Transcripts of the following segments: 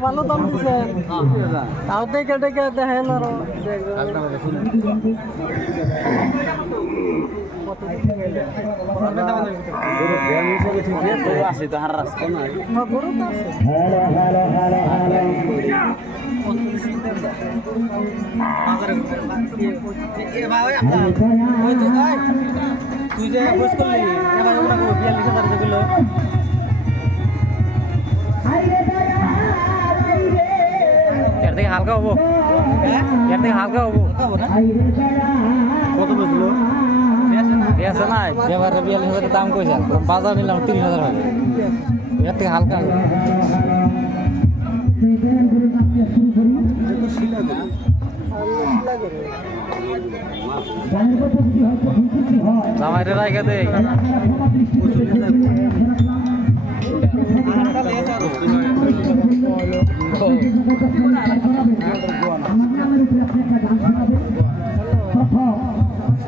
ভালো দাম দিচ্ছেন তাও দেখে দেখে দেখেন আরও। গরু তো আছে তুই যে খোঁজ করলি এবার ওরা বিয়াল্লিশ হাজার যেগুলো হালকা হব এর থেকে হালকা হব কত বুঝলো আছে না ব্যবহারে বিয়াল্লিশ হাজার দাম কইছে বাজার নিলাম তিরিশ হাজার হবে এর থেকে হালকা জামাইরে রাইখা দেই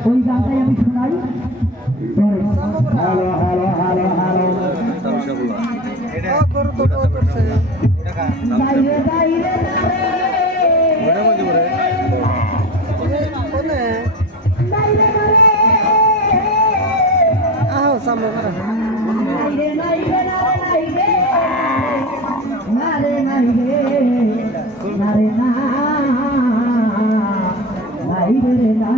ওই গানটাই আমি শোনাই হ্যালো হ্যালো হ্যালো হ্যালো বাইরে বাইরে নাইরে নাইরে নাইরে নারে